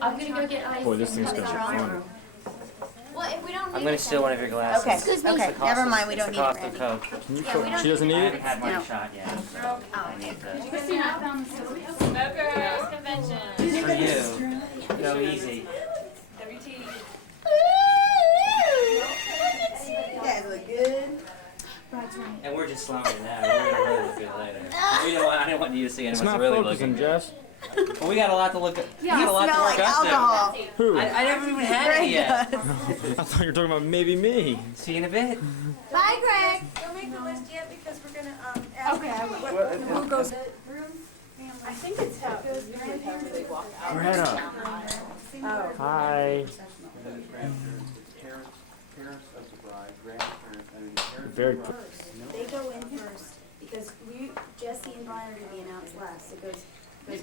I'm gonna go get ice. Boy, this thing's gonna be fun. Well, if we don't I'm gonna steal one of your glasses. Okay, Excuse me. okay, never mind, we don't It's need the it, cost of Randy. Coke. Can you Yeah, cook? we don't She doesn't I need haven't it? had my No. shot yet, so I need to. Christina, I found the Smokers Convention. It's for you. Go easy. WT. You guys look good. And we're just slowing it down. We're gonna really look good later. We don't want, I didn't want you to see It's anyone not really focusing, looking. Jess. Well, we got a lot to look at. We got You a lot to smell work like up to. alcohol. Who? I never even had it Greg yet. does. I thought you were talking about maybe me. See you in a bit. Bye, Greg. Don't make the list yet because we're gonna, ask. Okay, I will. Who goes? I think it's how grandparents they walk out. Her head up. Oh. Hi. Parents of the bride, grandparents, I mean, parents. Very of the quick. bride. They go in first because Jesse and Bryan are gonna be announced last. It goes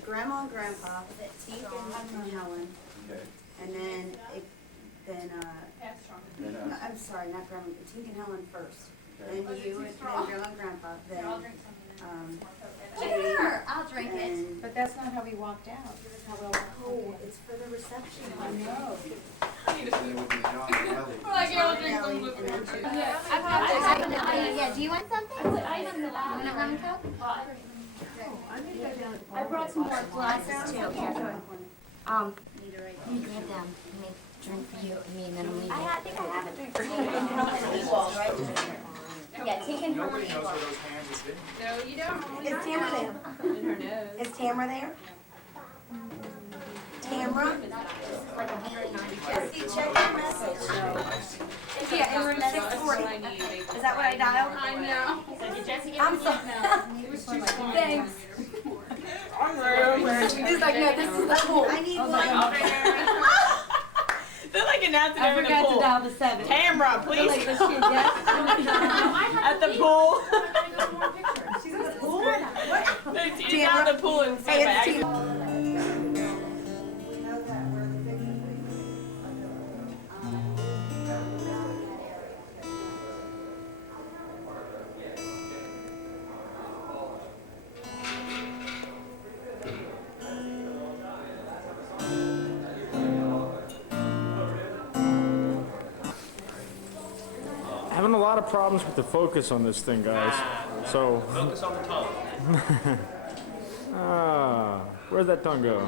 Grandma and Grandpa, Tink and Helen, Okay. and then Then, no, I'm sorry, not Grandma, Tink and Helen first. okay. Then you, and then Grandma and Grandpa, then, Sure, I'll drink it. and, But that's not how we walked out. oh, it's for the reception. I know. Then it would be John Kelly. Yeah, do you want something? You want a lemon Coke? I brought some more glasses too. You grab them. Let me drink for you. I mean, then we. I think I have a drink for you. Yeah, take and hold Nobody it. knows where those hands have been. No, you don't. Is Tamara there? Is Tamara there? Tamara? Jesse, check your message. Yeah, it was 6:40. Is that what I dialed? I know. I'm sorry. Thanks. He's like, no, this is the pool. I need one. They're like announcing I they're in the forgot to pool. dial the 7. Tamra, please. Like, was she deaf? At the pool. She's in the pool? She's out of the pool and Hey, say it's back. Having a lot of problems with the focus on this thing, guys. So. Focus on the tongue. Ah, where'd that tongue go?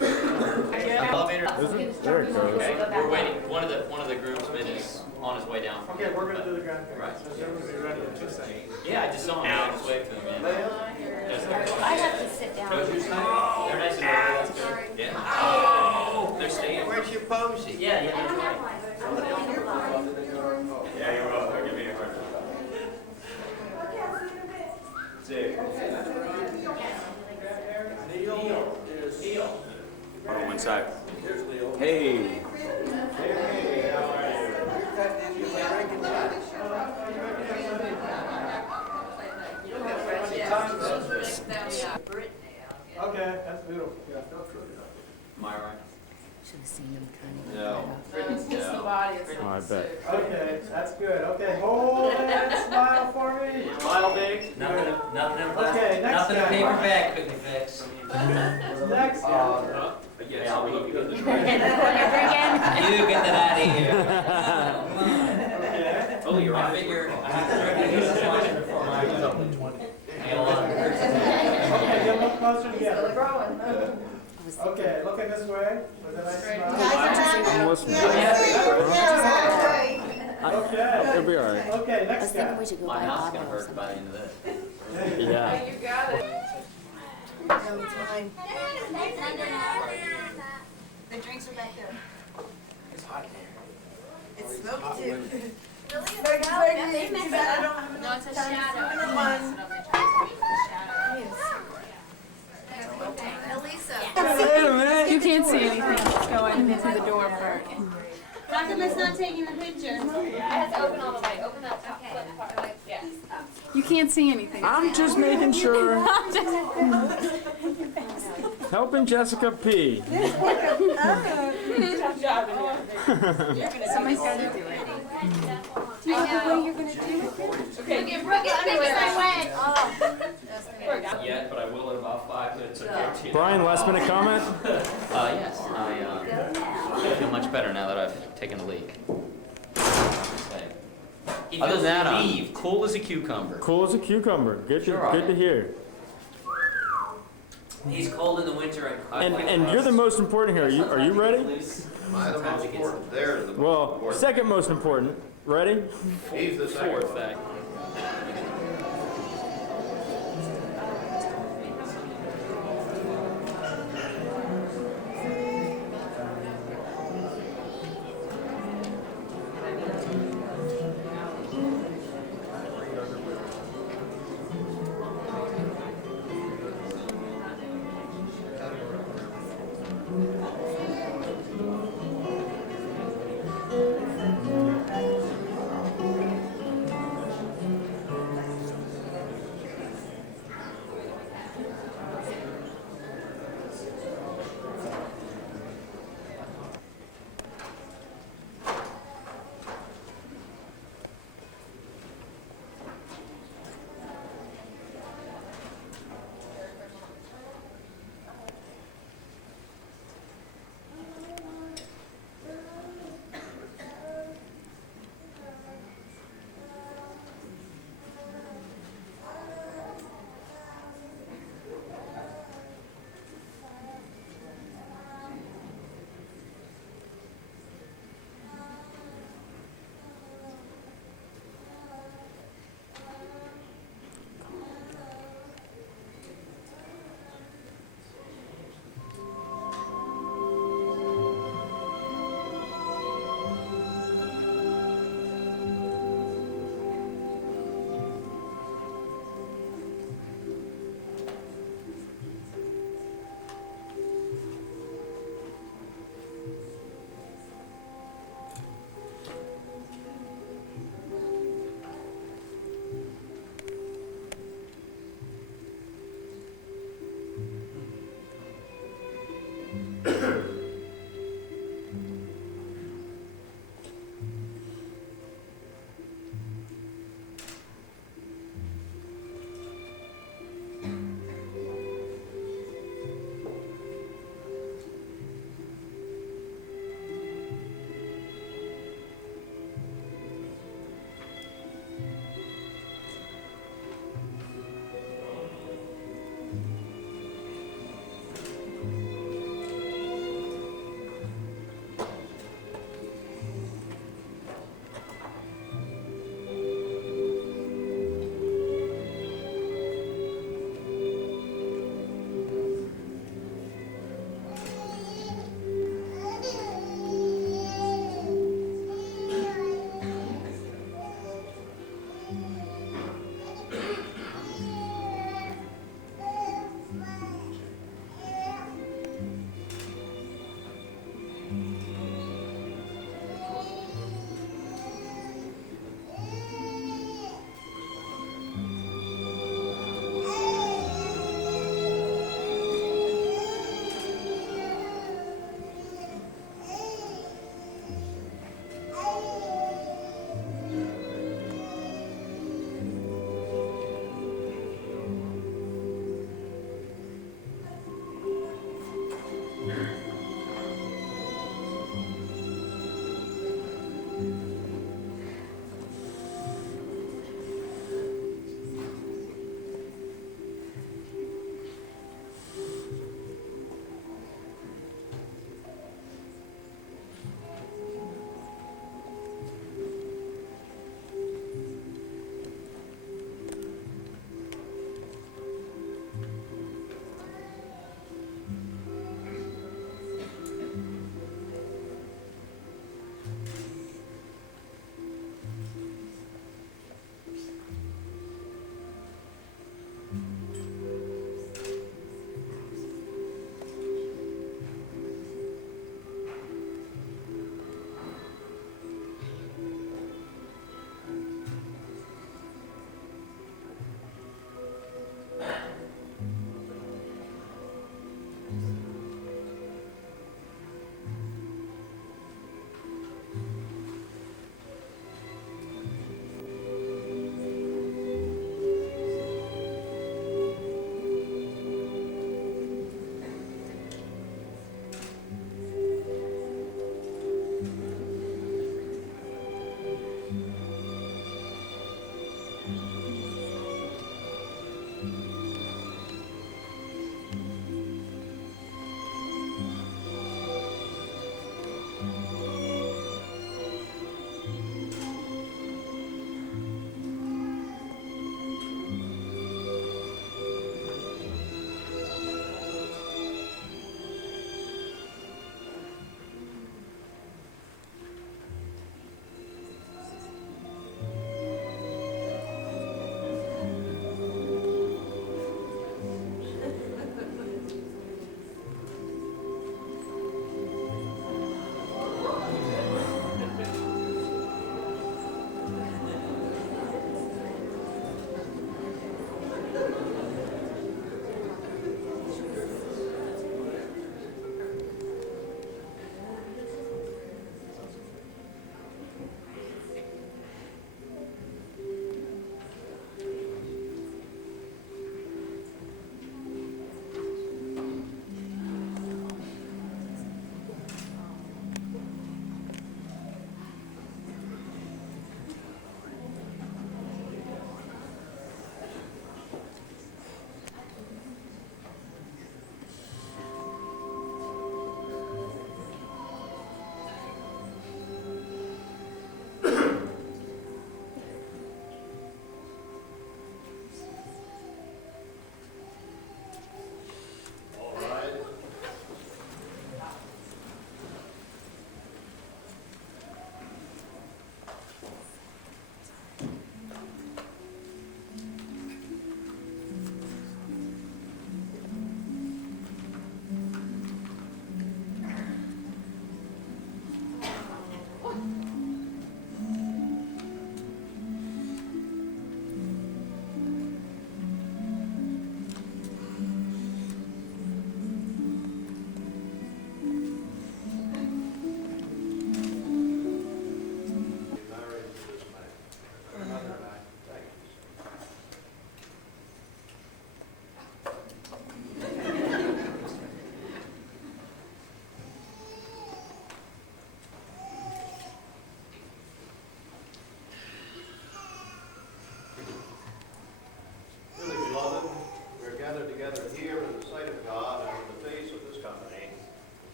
Elevator. Is it? There it goes. Okay, we're waiting. One of the groomsmen is on his way down. Okay, we're gonna do the grandparents. So everyone's gonna be ready in 2 seconds. Yeah, I just saw him on his way to him. I have to sit down. They're nice and early. That's good. Yeah. Oh, they're staying. Where's your posy? Yeah, yeah. Yeah, you will. They'll give me a card. Neil. On one side. Hey. Okay, that's beautiful. Yeah, that's really nice. Am I right? Should have seen him turning. No. It's just the body. Oh, I bet. Okay, that's good. Okay, hold and smile for me. Smile big. Nothing in plastic. Okay, next Nothing in guy. paper bag couldn't fix. Next guy. Yes, I'll be looking at the Again? You get that out of here. Okay. Oh, you're right. I figure I have to use this one before my Okay, get a little closer together. Okay, looking this way with a nice smile. I'm listening. Okay. It'll be all right. Okay, I was next thinking guy. we should go My buy a mouth's bottle gonna or hurt something. by the end of this. Yeah. You got it. No, it's fine. The drinks are back there. It's hot in here. It's smoky too. No, it's a shadow. You can't see anything. Going into the door part. How come it's not taking the picture? I have to open all the way. Open that top flip part. Yeah. You can't see anything. I'm just making sure. Helping Jessica P. Somebody's got to do it. Do you have a way you're going to do it? Okay, Get Brooke, get my wet. Brian, last minute comment? Yes, I feel much better now that I've taken the lead. Other than that, I'm cool as a cucumber. Cool as a cucumber. Good to, Sure good to hear. He's cold in the winter and And you're the most important here. Are you ready? Am I the most important? They're the most Well, important. second most important. Ready? He's the second Fourth one. fact.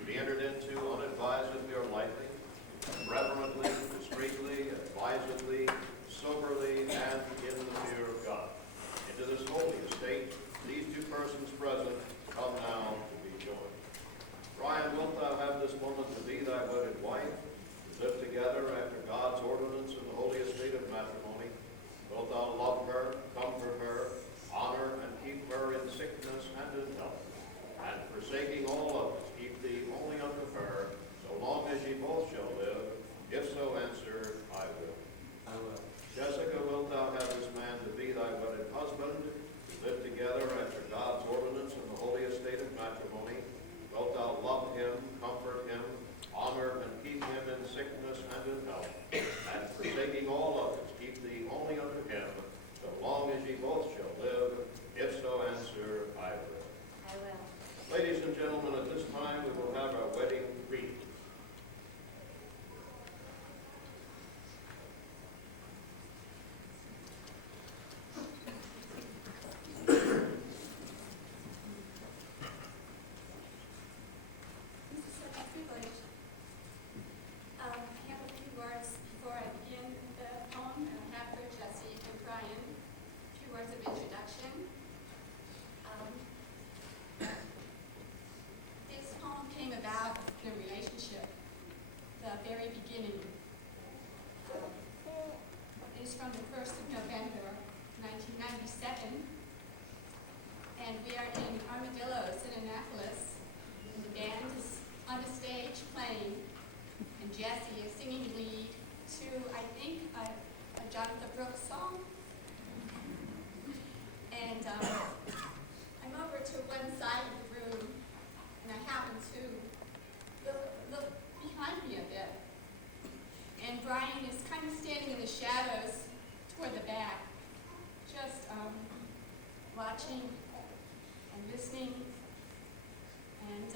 to be entered into unadvisedly or lightly, reverently, discreetly, advisedly, soberly, and in the fear of God. Into this holy estate, these two persons present come now to be joined. Bryan, wilt thou have this moment to be thy wedded wife, to live together after God's ordinance in the holy estate of matrimony? Wilt thou love her, comfort her, honor and keep her in sickness and in health, and forsaking all others, keep thee only unto her, so long as ye both shall live? If so, answer, I will. I will. Jessica, wilt thou have this man to be thy wedded husband, to live together after God's ordinance in the holy estate of matrimony? Wilt thou love him, comfort him, honor and keep him in sickness and in health, and forsaking all others, keep thee only unto him, so long as ye both shall live? If so, answer, I will. I will. Ladies and gentlemen, at this time we will have our wedding wreath. This is such a privilege. I have a few words before I begin the poem, and I have for Jessie and Bryan a few words of introduction. This poem came about in a relationship, the very beginning. It is from the 1st of November, 1997, and we are in Armadillos in Annapolis. And the band is on the stage playing, and Jessie is singing lead to, I think, a Jonathan Brooks song. And I'm over to one side of the room, and I happen to look behind me a bit. And Bryan is kind of standing in the shadows toward the back, just watching and listening and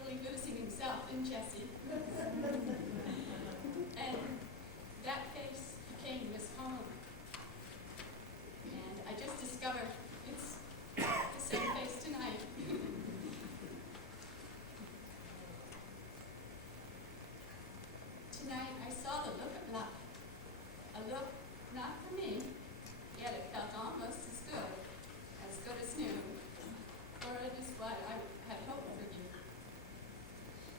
really losing himself in Jessie. And that face became this poem. And I just discovered it's the same face tonight. Tonight I saw the look of love, a look not for me, yet it felt almost as good as new, for it is what I had hoped for you.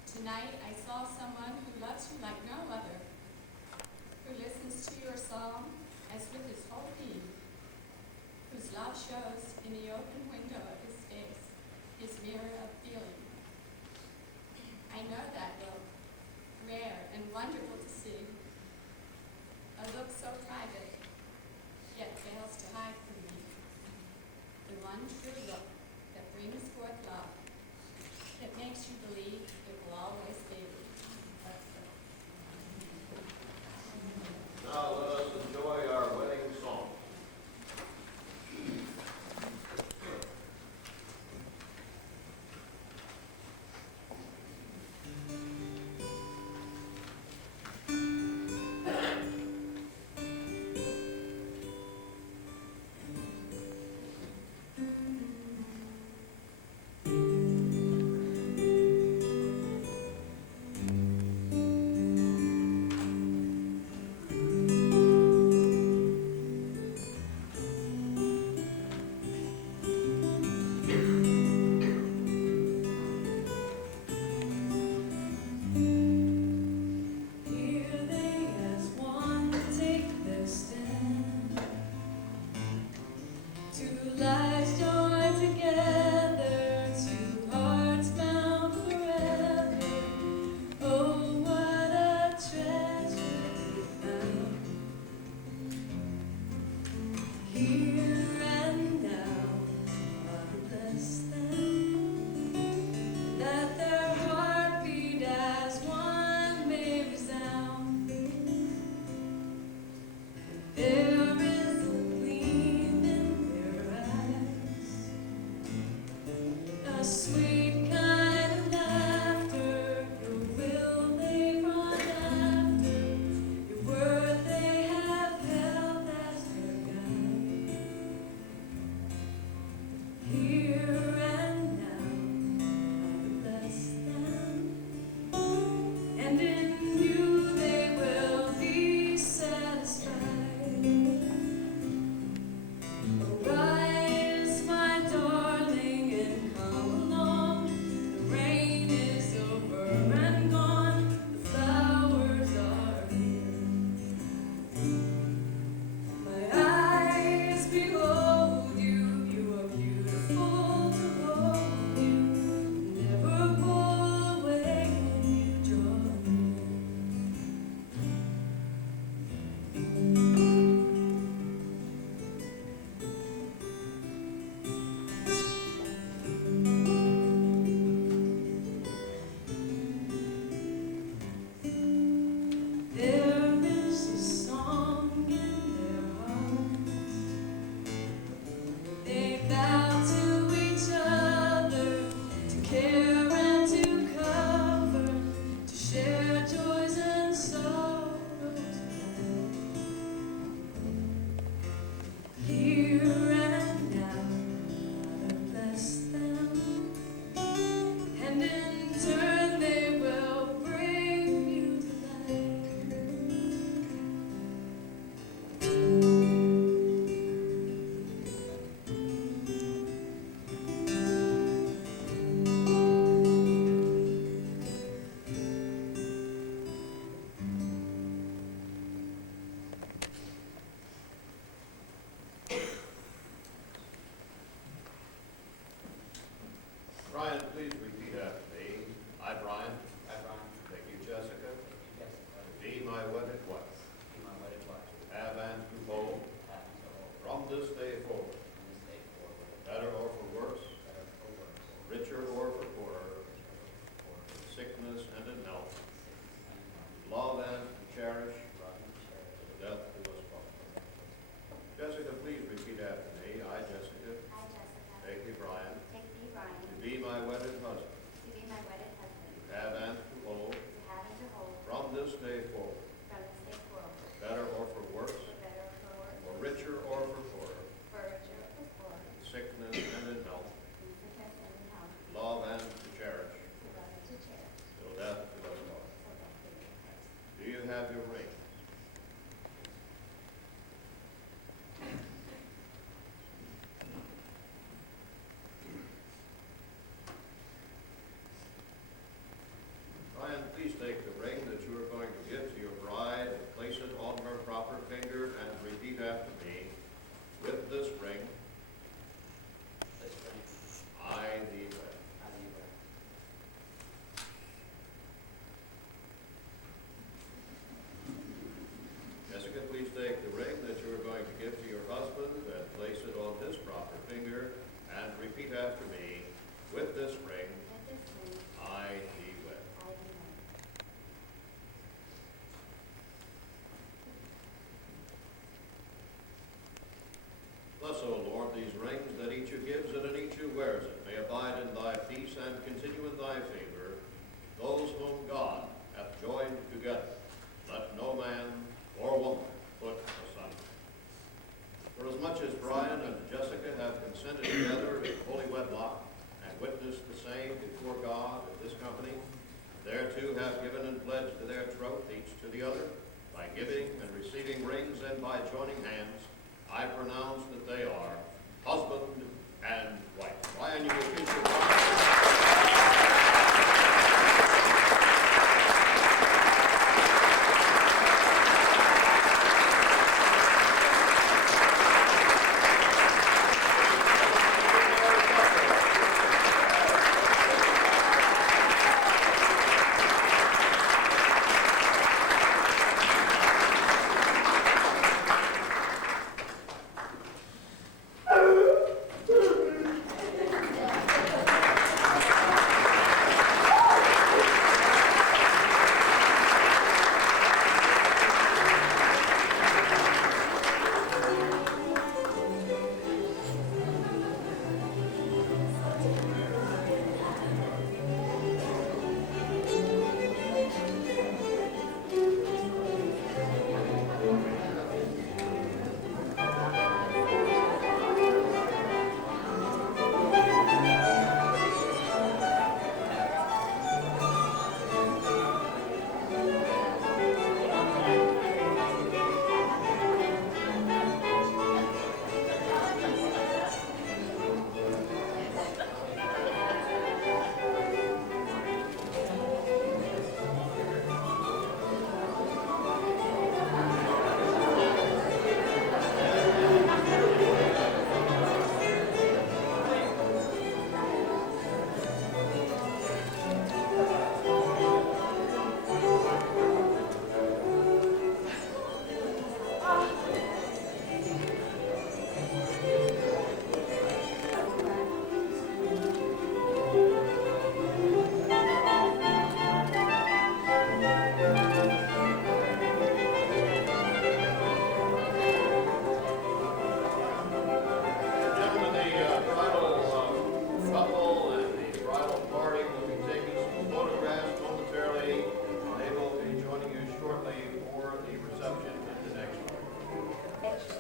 Tonight I saw someone who loves you like no other, who listens to your song as with his whole being, whose love shows in the open window of his face, his mirror of feeling. I know that look, rare and wonderful to see, a look so private, yet fails to hide from me. The one true look that brings forth love, that makes you believe it will always be. Now let us enjoy our wedding song. and in turn they will bring you life. Bryan, please repeat after me. I, Bryan. I, Bryan. Thank you, Jessica. Yes. Be my wedded wife. Be my wedded wife. Have and to hold Have to hold from this day forward, from this day forward, better or for worse, better for worse, richer or for poorer, for in sickness and in health, and love and to cherish, love and charity. till death do us part. Jessica, please repeat after me. I, Jessica. I, Jessica, Take you, Bryan. take thee, Bryan, To be my wedded husband, to be my wedded husband, to have and to hold, to have and to hold, from this day forward, from this day forward, better or for worse, for better or for worse, for richer or for poorer, for richer or for poorer, in sickness and in health, in sickness and in health, love and to cherish, to love and to cherish, till death do us part. till death do us part. Do you have your ring? Bryan, please take the ring that you are going to give to your bride, and place it on her proper finger, and repeat after me. With this ring, This ring, I thee wed. I thee wed. Jessica, please take the ring that you are going to give to your husband and place it on his proper finger and repeat after me. With this ring, With this ring, I thee wed. I thee wed. Bless, O Lord, these rings that each who gives it and each who wears it may abide in thy peace and continue in thy favor. Those whom God hath joined together, let no man or woman put asunder. For as much as Bryan and Jessica have consented together in holy wedlock and witnessed the same before God and this company, thereto have given and pledged to their troth each to the other by giving and receiving rings and by joining hands, I pronounce that they are husband and wife. Bryan, you will kiss your wife.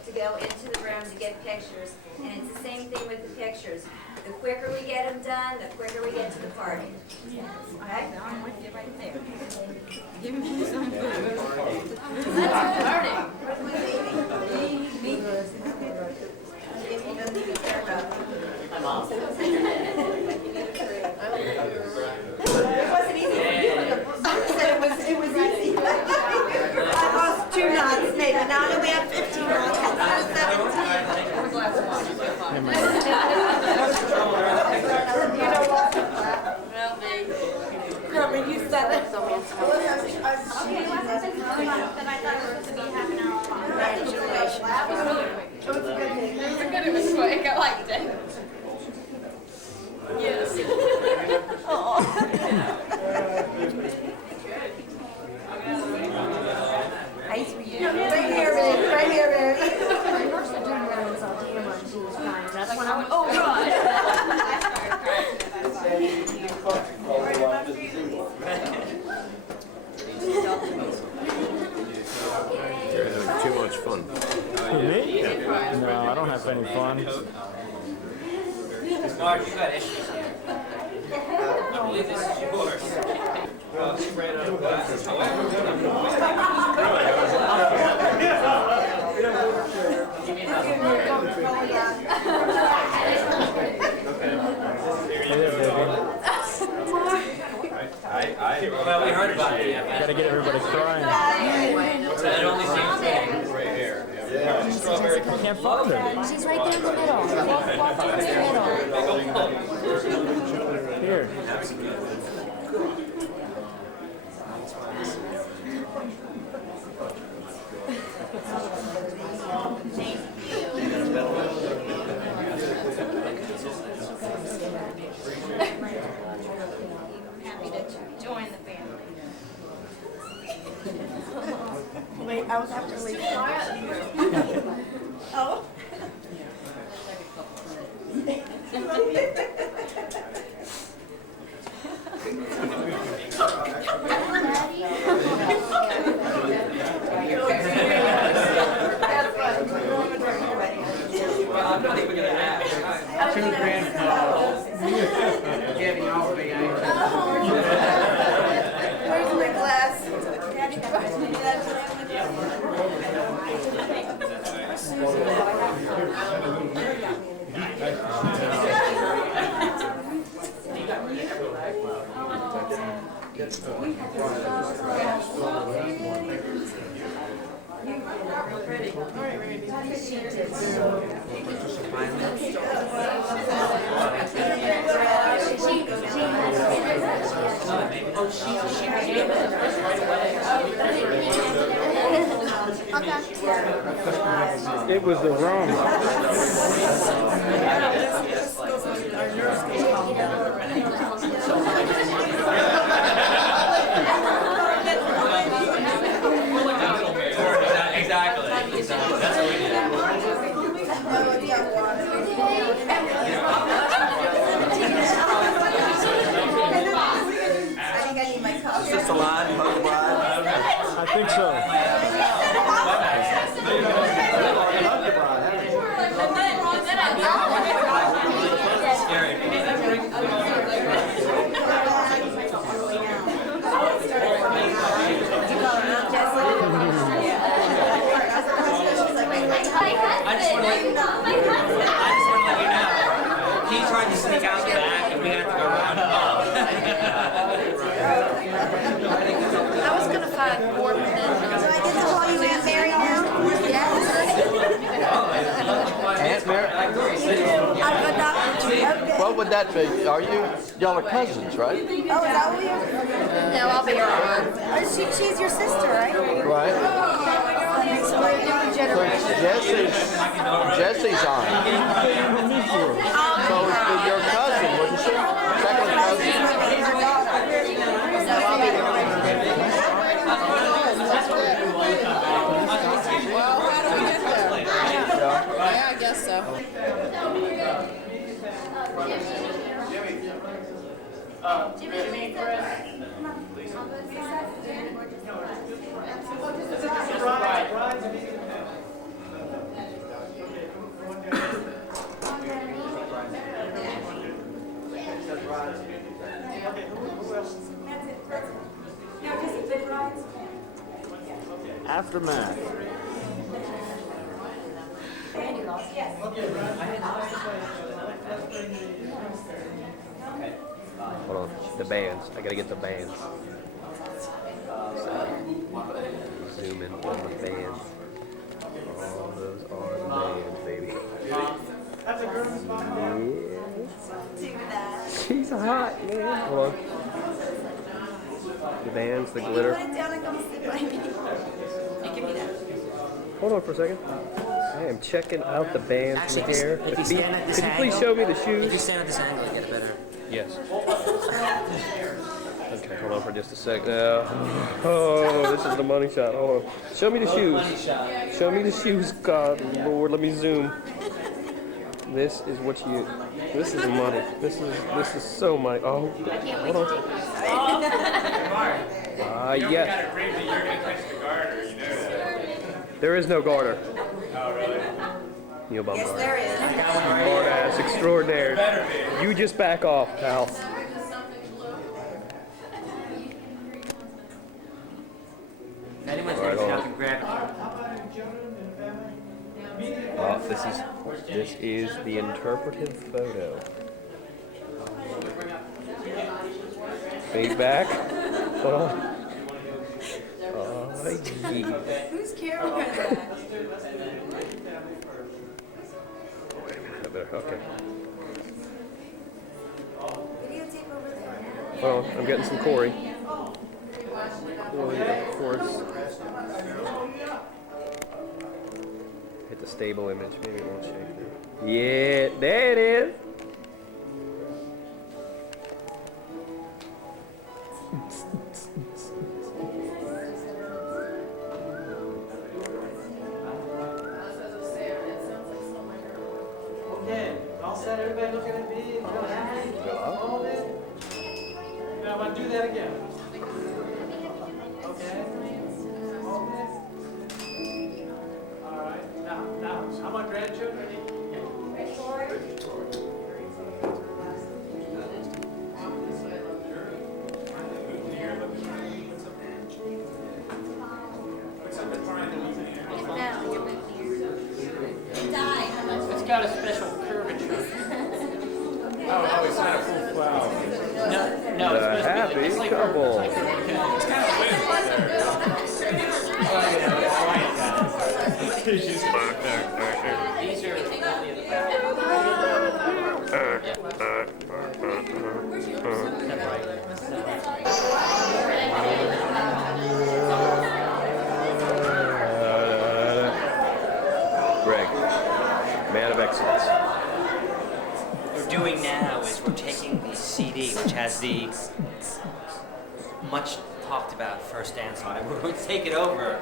To go into the room to get pictures, and it's the same thing with the pictures. The quicker we get them done, the quicker we get to the party. Okay? I'm with you right there. Give me some food. That's party. Where's my baby? Give me nothing to care about. It wasn't easy for you. I said it was easy. I lost 2 knots maybe. Now that we have 15 knots instead of 17. You know what? No, but you said it. Okay, what happened? Then I thought it was to be half an hour long. Congratulations. It was a good thing. It was good, it was quick, I liked it. Yes. Nice for you. Right here, babe. Right here, babe. My first adrenaline was all damn when she was crying. That's when I went, Oh, God. You're having too much fun. Who, me? No, I don't have any fun. Mark, you got issues here. I believe this is yours. Well, she ran out of glasses. However, give me well, we heard about it. Gotta get everybody crying. That only seems fitting. I can't find her. she's right there in the middle. Walk towards the middle. Here. Happy to join the family. Wait, I was after leave. Oh. Well, I'm not even gonna ask. Where's my glass? It was the rum. Exactly. That's what we did. I think I need my cup. Is this the line? I think so. I just want to let you know. He tried to sneak out the back, and we had to go around him. I was gonna find more than Do I get to call you Aunt Mary now? Yes. Aunt Mary? I've adopted you. Okay. What would that be? Are y'all are cousins, right? Oh, is that what you? No, I'll be your aunt. She's your sister, right? Right. So we're a different So generation. Jesse's aunt. So it's your cousin, wouldn't she? Second cousin? So I'll be your aunt. Well, how do we get there? Yeah, I guess so. Jimmy, Chris. Brian. Aftermath. Hold on. The bands. I gotta get the bands. Zoom in on the bands. All those are the bands, baby. That's a girl spot. Do that. She's hot, man. Hold on. The bands, the glitter. Put it down and come sit by me. Hey, give me that. Hold on for a second. I am checking out the bands from here. if you stand at this Could you please angle- show me the If you shoes? stand at this angle, you get a better. Yes. Okay, hold on for just a sec now. Oh, this is the money shot. Hold on. Show me the shoes. Show me the shoes. God, Lord, let me zoom. This is what you. This is money. This is so money. Oh, hold on. Yes. There is no garter. You bum. Yes, there is. Hard ass extraordinaire. You just back off, pal. If anyone's next up and grab it. Oh, this is the interpretive photo. Fade back. Hold on. Oh, yeah. Whose camera is that? Okay. Videotape over there. Well, I'm getting some Corey. Corey, of course. Hit the stable image. Maybe it won't shake there. Yeah, there it is. Okay, all set, everybody looking at me, feel happy? Hold it. Now, I want to do that again. Okay. Hold it. All right, now, how about grandchildren? It's got a special curvature. Oh, it's not a full flower. No, it's The supposed to be. happy It's like couple. These are Greg, man of excellence. What we're doing now is we're taking the CD, which has the much talked about first dance on it. We're going to take it over.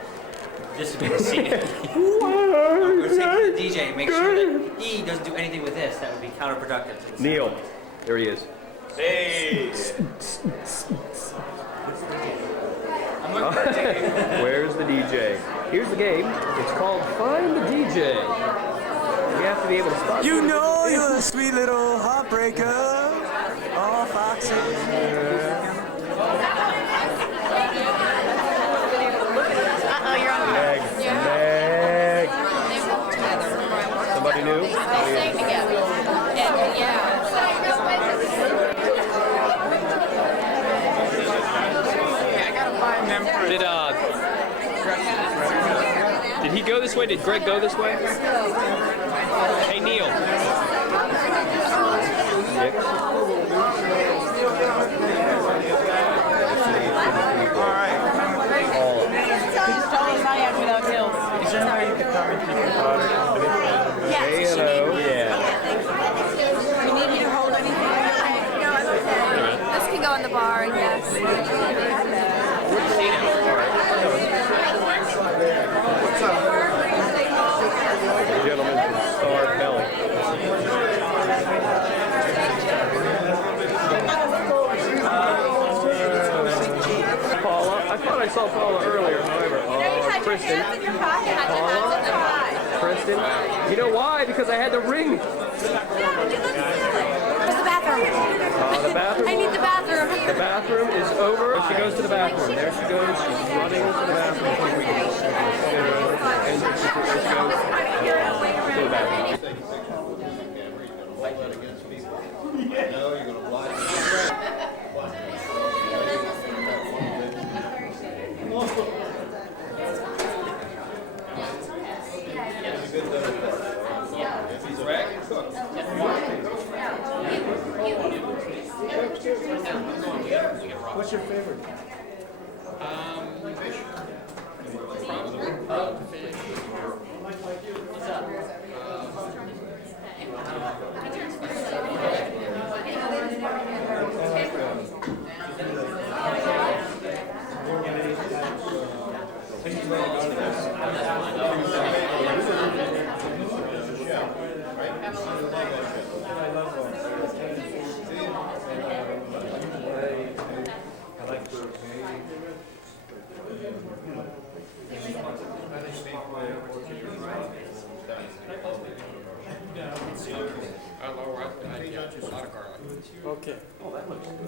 This would be the CD. We're taking the DJ and make sure that he doesn't do anything with this that would be counterproductive to the Neil, there he is. Hey! Where's the DJ? Here's the game. It's called Find the DJ. You have to be able to spot. You know you're a sweet little heartbreaker. Oh, Foxy. You're on Meg. Meg. Somebody new? They sang together. Yeah. Did he go this way? Did Greg go this way? Hey, Neil. Is there any way you could come and keep your daughter? Say hello. Yeah. You need me to hold anything? No, I'm okay. This can go in the bar, I guess. Gentleman from Star Belly. Paula, I thought I saw Paula earlier, however. Kristen. Paula. Kristen. You know why? Because I had the ring. Where's the bathroom? The bathroom. I need the bathroom. The bathroom is over. She goes to the bathroom. There she goes. She's running to the bathroom. And there she goes to the bathroom. What's your favorite? Okay.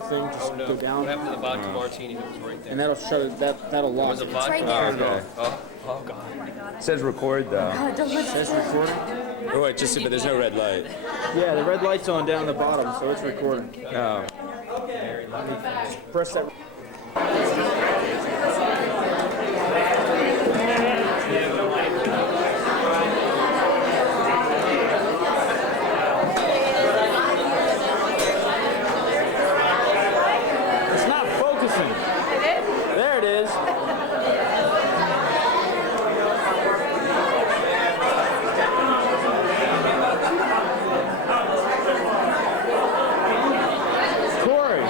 Thing just go down. What happened to the vodka martini that was right there? And that'll shut it. That'll lock. Was it it. vodka? right there. Okay. Oh God. It says record though. It says recording. Oh wait, just but there's no red light. Yeah, the red light's on down the bottom, so it's recording. Oh. Press that. It's not focusing. There it is. Corey.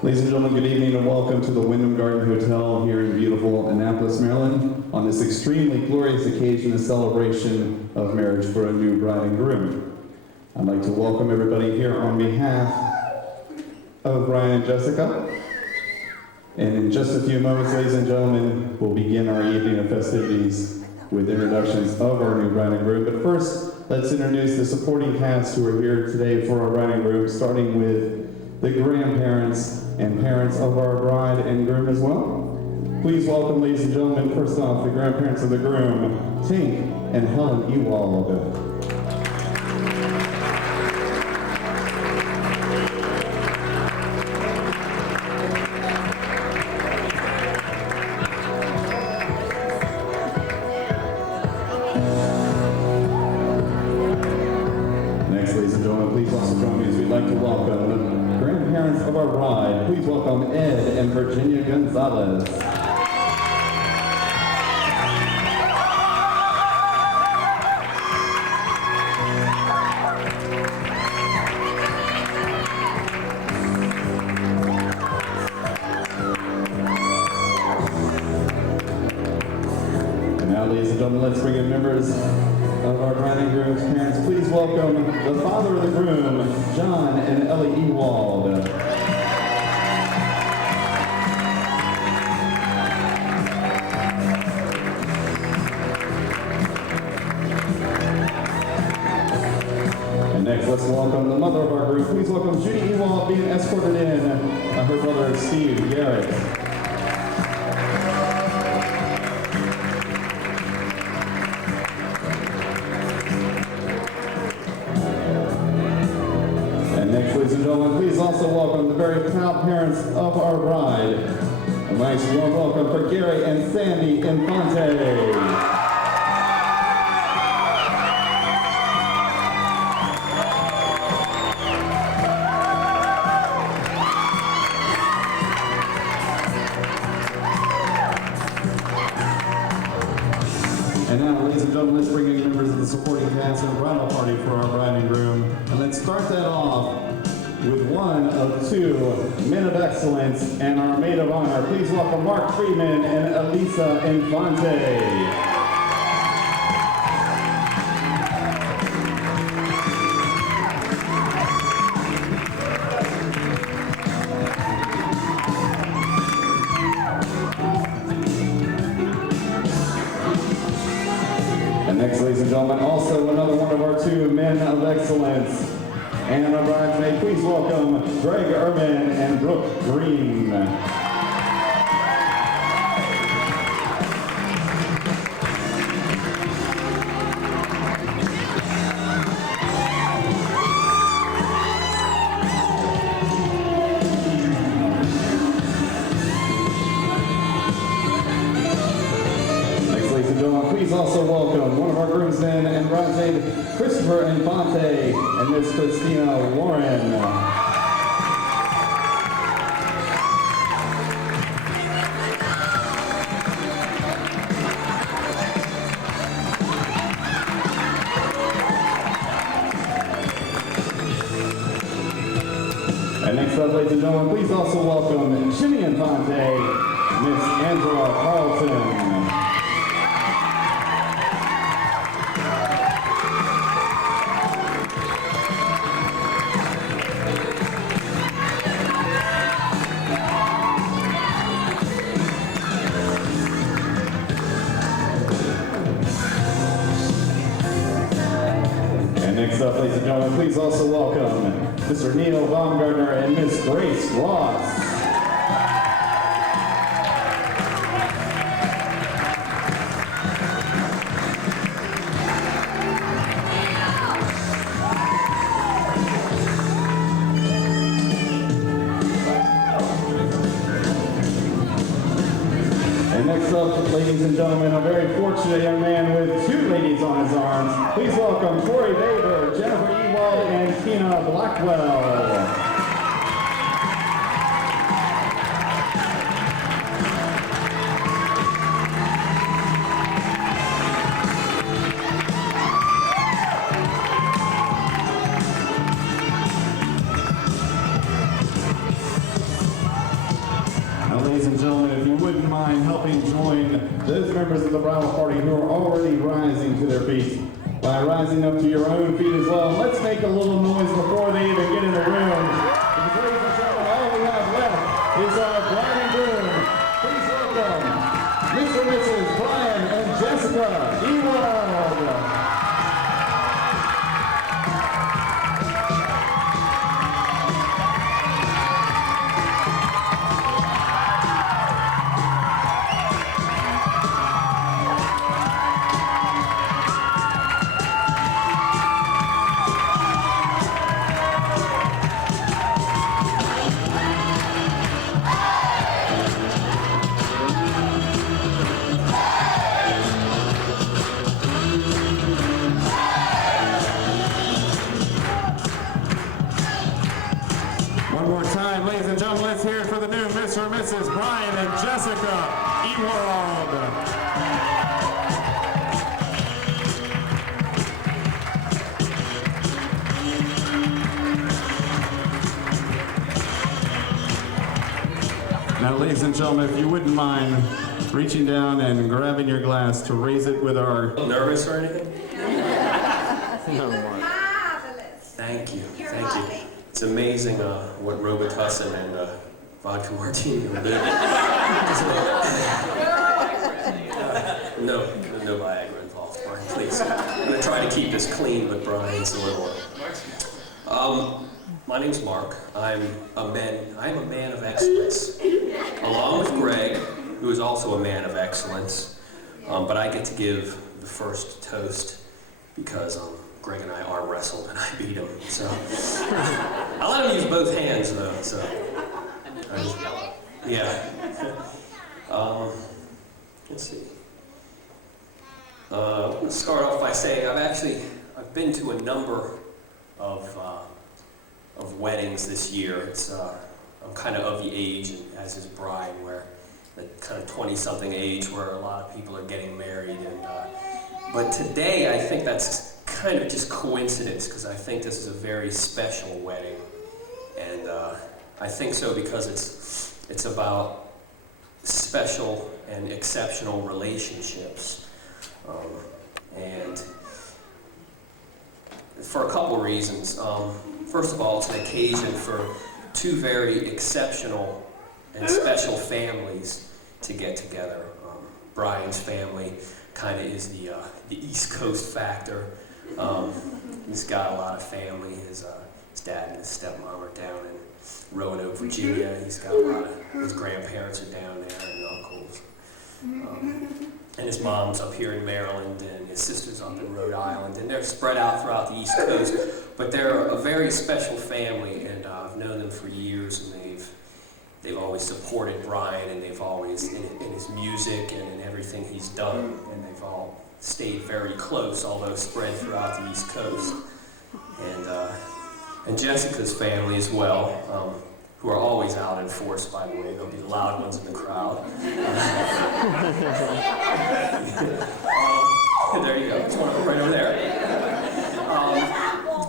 Ladies and gentlemen, good evening and welcome to the Wyndham Garden Hotel here in beautiful Annapolis, Maryland, on this extremely glorious occasion, a celebration of marriage for a new bride and groom. I'd like to welcome everybody here on behalf of Bryan and Jessica. And in just a few moments, ladies and gentlemen, we'll begin our evening of festivities with introductions of our new bride and groom. But first, let's introduce the supporting cast who are here today for our bride and groom, starting with the grandparents and parents of our bride and groom as well. Please welcome, ladies and gentlemen, first off, the grandparents of the groom, Tink and Helen Ewald. Next, ladies and gentlemen, please also join me as we'd like to welcome the grandparents of our bride. Please welcome Ed and Virginia Gonzalez. And now, ladies and gentlemen, let's bring in members of our bride and groom's parents. Please welcome the father of the groom, John and Ellie Ewald. And next, let's welcome the mother of our group. Please welcome Judy Ewald being escorted in by her brother, Steve Garrett. And next, ladies and gentlemen, please also welcome the very proud parents of our bride. A nice warm welcome for Gary and Sandy Infante. And now, ladies and gentlemen, let's bring in members of the supporting cast and bridal party for our bride and groom. And let's start that off with one of two men of excellence and our maid of honor. Please welcome Mark Friedman and Elisa Infante. And next, ladies and gentlemen, also another one of our two men of excellence and our bridesmaid. Please welcome Greg Urban and Brooke Green. Next, ladies and gentlemen, please also welcome one of our groomsmen and bridesmaid, Christopher Infante and Miss Christina Warren. And next up, ladies and gentlemen, please also welcome Jimmy Infante, Miss Angela Carlton. And next up, ladies and gentlemen, please also welcome Mr. Neil Baumgartner and Miss Grace Ross. And next up, ladies and gentlemen, a very fortunate young man with two ladies on his arms. Please welcome Corey Baber, Jennifer Ewald, and Tina Blackwell. those members of the bridal party who are already rising to their feet by rising up to your own feet as well. Let's make a little noise before they even get in the room. Because ladies and gentlemen, all we have left is our bride and groom. Please welcome Mr. and Mrs. Bryan and Jessica Ewald. One more time, ladies and gentlemen, let's hear it for the new Mr. and Mrs. Bryan and Jessica Ewald. Now, ladies and gentlemen, if you wouldn't mind reaching down and grabbing your glass to raise it with our... Nervous or anything? No more. Thank you. Thank you. It's amazing what Robitussin and vodka martini will do. No Viagra involved, Bryan, please. I'm going to try to keep this clean, but Bryan's a little... My name's Mark. I'm a man of excellence, along with Greg, who is also a man of excellence. But I get to give the first toast because Greg and I arm wrestled and I beat him. So I let him use both hands though. So yeah. Let's see. I'm going to start off by saying I've been to a number of weddings this year. I'm kind of the age, as is Bryan, where the kind of 20-something age where a lot of people are getting married. But today, I think that's kind of just coincidence, because I think this is a very special wedding. And I think so because it's about special and exceptional relationships. And for a couple reasons. First of all, it's an occasion for two very exceptional and special families to get together. Bryan's family kind of is the East Coast factor. He's got a lot of family. His dad and his stepmom are down in Roanoke, Virginia. He's got a lot of, his grandparents are down there and uncles. And his mom's up here in Maryland, and his sister's up in Rhode Island, and they're spread out throughout the East Coast. But they're a very special family, and I've known them for years, and they've always supported Bryan, and they've always, in his music and in everything he's done, and they've all stayed very close, although spread throughout the East Coast. And Jessica's family as well, who are always out in force, by the way. They'll be the loud ones in the crowd. There you go. There's one right over there.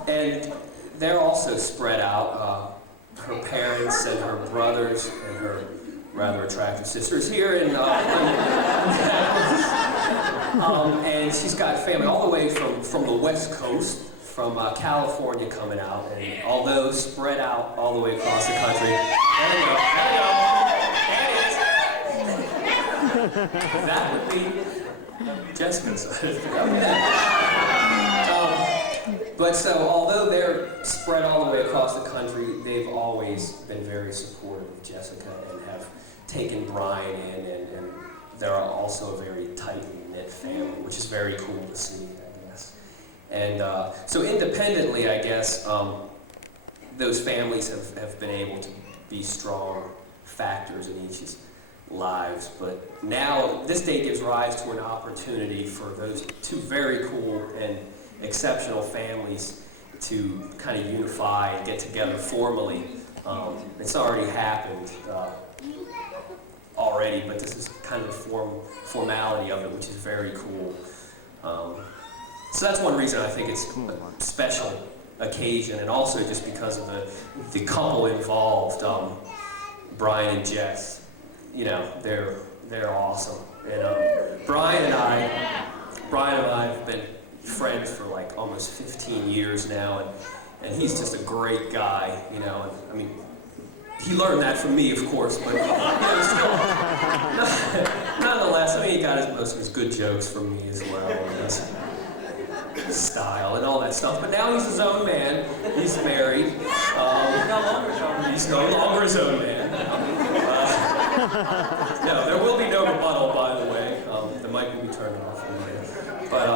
And they're also spread out. Her parents and her brothers and her rather attractive sisters here in and she's got family all the way from the West Coast, from California coming out, and although spread out all the way across the country. There you go. That would be Jessica's. But so, although they're spread all the way across the country, they've always been very supportive of Jessica and have taken Bryan in, and they're also a very tightly knit family, which is very cool to see, I guess. And so independently, I guess, those families have been able to be strong factors in each's lives. But now, this day gives rise to an opportunity for those two very cool and exceptional families to kind of unify and get together formally. It's already happened already, but this is kind of the formality of it, which is very cool. So that's one reason I think it's a special occasion, and also just because of the couple involved, Bryan and Jess. You know, they're they're awesome. And Bryan and I have been friends for like almost 15 years now, and he's just a great guy, you know. And, I mean, he learned that from me, of course, but you know, still, nonetheless, I mean, he got most of his good jokes from me as well, and his style and all that stuff. But now he's his own man. He's married. He's no longer his own man. No, there will be no rebuttal, by the way. The mic will be turned off in a minute. But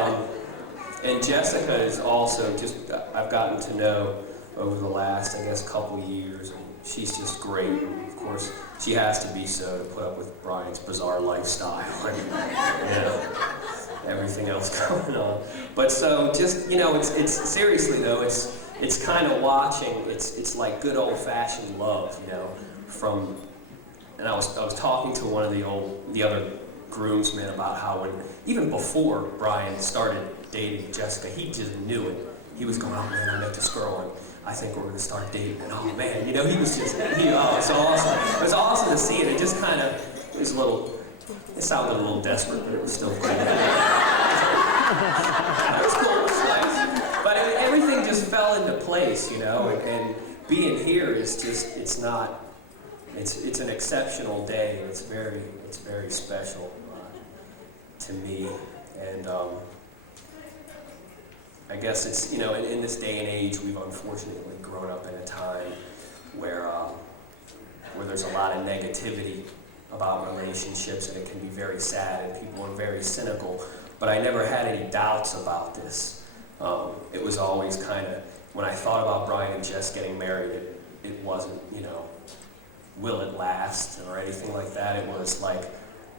and Jessica is also just I've gotten to know over the last, I guess, couple years, and she's just great. And of course, she has to be so to put up with Bryan's bizarre lifestyle and you know, everything else going on. But so just it's seriously though, it's kind of watching. It's like good old-fashioned love, you know, from. And I was talking to one of the other groomsmen about how even before Bryan started dating Jessica, he just knew it. He was going, oh man, I met this girl and I think we're going to start dating. And oh man, you know, he was just, oh, it's awesome. It was awesome to see it. It just kind of, it sounded a little desperate, but it was still great. It was cool, it was nice. But everything just fell into place, you know, and being here is just, it's an exceptional day, and it's very special to me. And I guess it's, you know, in this day and age, we've unfortunately grown up in a time where there's a lot of negativity about relationships, and it can be very sad, and people are very cynical. But I never had any doubts about this. It was always kind of, when I thought about Bryan and Jess getting married, it wasn't, you know, will it last or anything like that. It was like,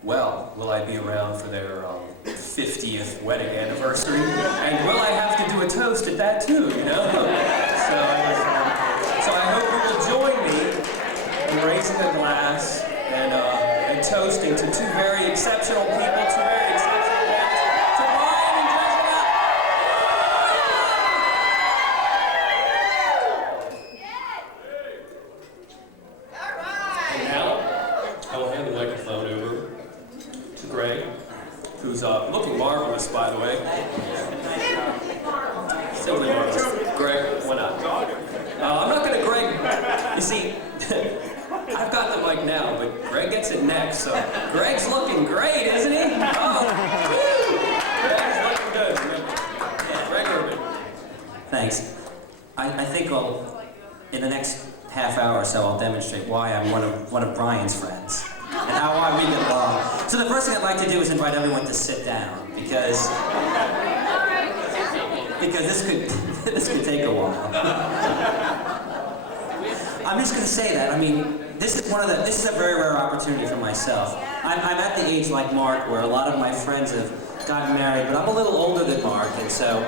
well, will I be around for their 50th wedding anniversary? And will I have to do a toast at that too, you know? So I hope you will join me in raising a glass and toasting to two very exceptional people, two very exceptional guys, to Bryan and Jessica. And now, I will hand the microphone over to Greg, who's looking marvelous, by the way. Simply marvelous. Greg, why not? I'm not going to Greg. You see, I've got the mic now, but Greg gets it next, so Greg's looking great, isn't he? Oh, Greg's looking good. Yeah, Greg Urban. Thanks. I think in the next half hour or so, I'll demonstrate why I'm one of Bryan's friends and why we get along. So the first thing I'd like to do is invite everyone to sit down because this could take a while. I'm just going to say that. I mean, this is a very rare opportunity for myself. I'm at the age like Mark where a lot of my friends have gotten married, but I'm a little older than Mark, and so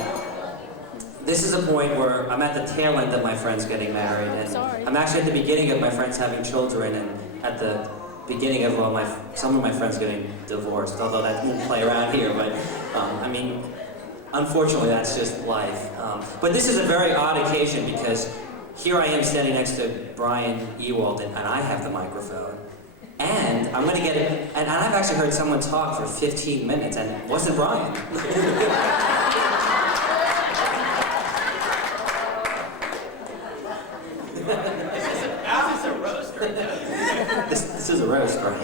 this is a point where I'm at the tail end of my friends getting married, and I'm actually at the beginning of my friends having children, and at the beginning of some of my friends getting divorced, although that won't play around here, but I mean, unfortunately that's just life. But this is a very odd occasion because here I am standing next to Bryan Ewald, and I have the microphone. And I'm going to get it, and I've actually heard someone talk for 15 minutes, and it wasn't Bryan. This is a roast, this is a roast, right?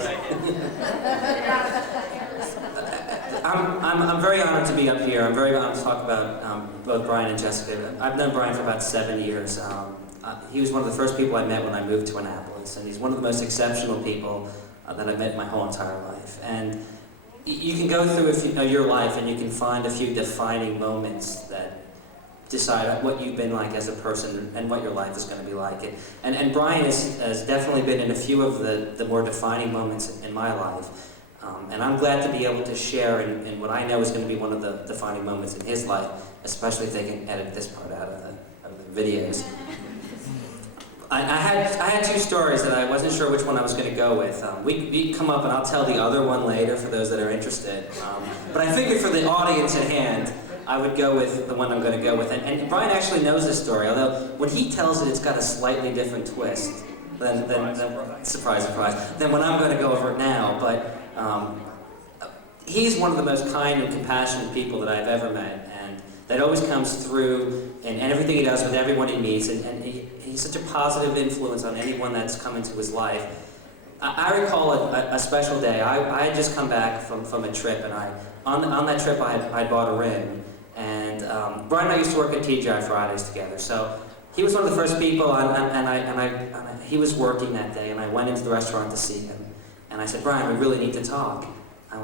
I'm very honored to be up here. I'm very honored to talk about both Bryan and Jessica. I've known Bryan for about 7 years. He was one of the first people I met when I moved to Annapolis, and he's one of the most exceptional people that I've met my whole entire life. And you can go through your life and you can find a few defining moments that decide what you've been like as a person and what your life is going to be like. And Bryan has definitely been in a few of the more defining moments in my life. And I'm glad to be able to share in what I know is going to be one of the defining moments in his life, especially if they can edit this part out of the videos. I had two stories that I wasn't sure which one I was going to go with. We come up and I'll tell the other one later for those that are interested. But I figured for the audience at hand, I would go with the one I'm going to go with. And Bryan actually knows this story, although when he tells it, it's got a slightly different twist. surprise, than what I'm going to go over now. But he's one of the most kind and compassionate people that I've ever met, and that always comes through in everything he does with everyone he meets, and he's such a positive influence on anyone that's come into his life. I recall a special day. I had just come back from a trip, and on that trip I bought a ring. And Bryan and I used to work at TGI Fridays together. So he was one of the first people, and he was working that day, and I went into the restaurant to see him. And I said, Bryan, we really need to talk. I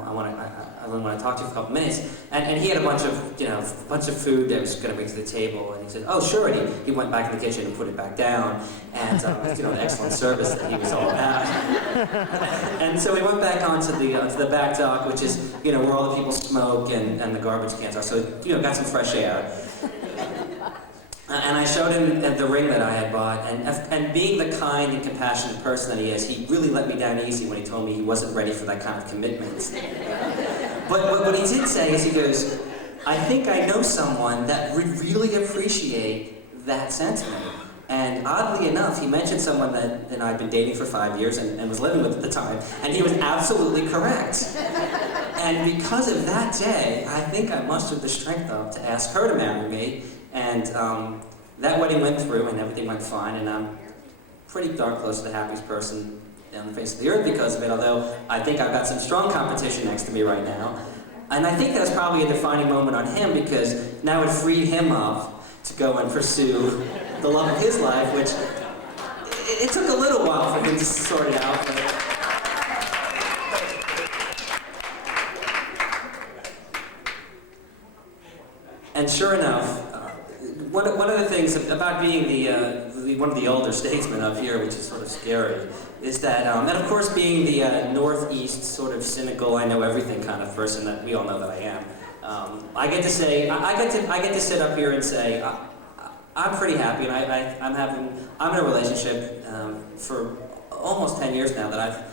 really want to talk to you for a couple minutes. And he had a bunch of food that was going to bring to the table. And he said, oh, sure. And he went back in the kitchen and put it back down. And, the excellent service that he was all about. And so we went back onto the back dock, which is, where all the people smoke and the garbage cans are. So, got some fresh air. And I showed him the ring that I had bought, and being the kind and compassionate person that he is, he really let me down easy when he told me he wasn't ready for that kind of commitment. But what he did say is, he goes, I think I know someone that would really appreciate that sentiment. And oddly enough, he mentioned someone that I'd been dating for 5 years and was living with at the time, and he was absolutely correct. And because of that day, I think I mustered the strength up to ask her to marry me. And that wedding went through and everything went fine, and I'm pretty darn close to the happiest person on the face of the earth because of it, although I think I've got some strong competition next to me right now. And I think that's probably a defining moment on him because now it freed him up to go and pursue the love of his life, which it took a little while for him to sort it out. But and sure enough, one of the things about being one of the older statesmen up here, which is sort of scary, is that, and of course being the Northeast sort of cynical, I know everything kind of person that we all know that I am, I get to say, I get to sit up here and say, I'm pretty happy, and I'm in a relationship for almost 10 years now that I've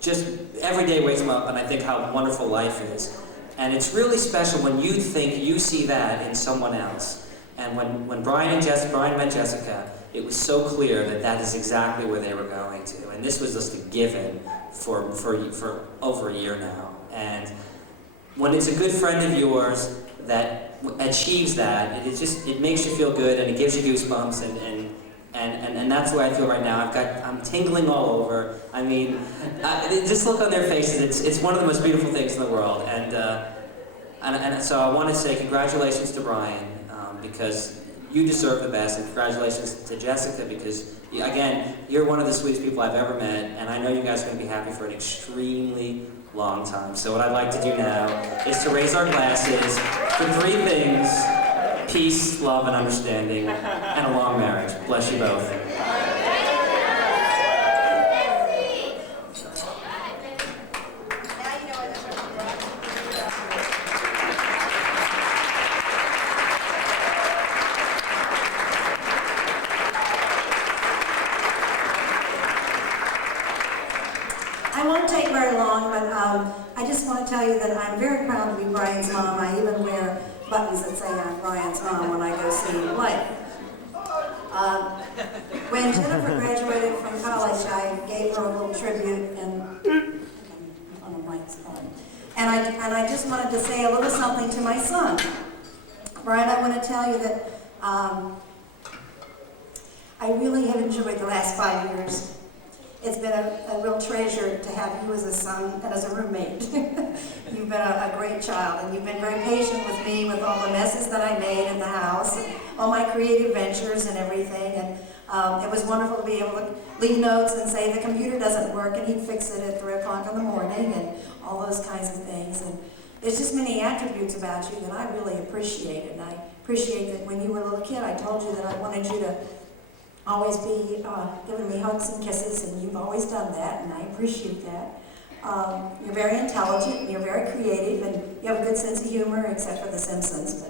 just every day wakes me up and I think how wonderful life is. And it's really special when you think you see that in someone else. And when Bryan met Jessica, it was so clear that that is exactly where they were going to. And this was just a given for over a year now. And when it's a good friend of yours that achieves that, it makes you feel good and it gives you goosebumps and that's the way I feel right now. I'm tingling all over. I mean, just look on their faces. It's one of the most beautiful things in the world. And so I want to say congratulations to Bryan because you deserve the best, and congratulations to Jessica because, again, you're one of the sweetest people I've ever met, and I know you guys are going to be happy for an extremely long time. So what I'd like to do now is to raise our glasses for 3 things: peace, love, and understanding, and a long marriage. Bless you both. I won't take very long, but I just want to tell you that I'm very proud to be Bryan's mom. I even wear buttons that say I'm Bryan's mom when I go see him play. When Jennifer graduated from college, I gave her a little tribute on a mic stand. And I just wanted to say a little something to my son. Bryan, I want to tell you that I really have enjoyed the last 5 years. It's been a real treasure to have you as a son and as a roommate. You've been a great child, and you've been very patient with me with all the messes that I made in the house, and all my creative ventures and everything. And it was wonderful to be able to leave notes and say the computer doesn't work, and he'd fix it at 3 o'clock in the morning, and all those kinds of things. And there's just many attributes about you that I really appreciate. And I appreciate that when you were a little kid, I told you that I wanted you to always be giving me hugs and kisses, and you've always done that, and I appreciate that. You're very intelligent, and you're very creative, and you have a good sense of humor, except for The Simpsons.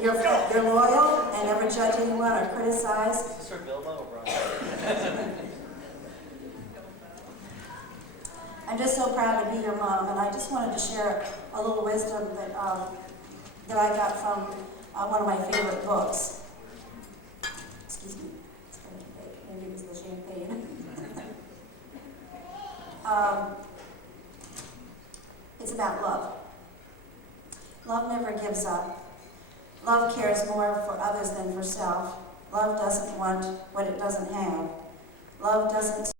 You're loyal and never judge anyone or criticize. Is this for Bilbo or Bryan? I'm just so proud to be your mom, and I just wanted to share a little wisdom that I got from one of my favorite books. Excuse me, it's kind of big. Maybe it was the champagne. It's about love. Love never gives up. Love cares more for others than for self. Love doesn't want what it doesn't have. Love doesn't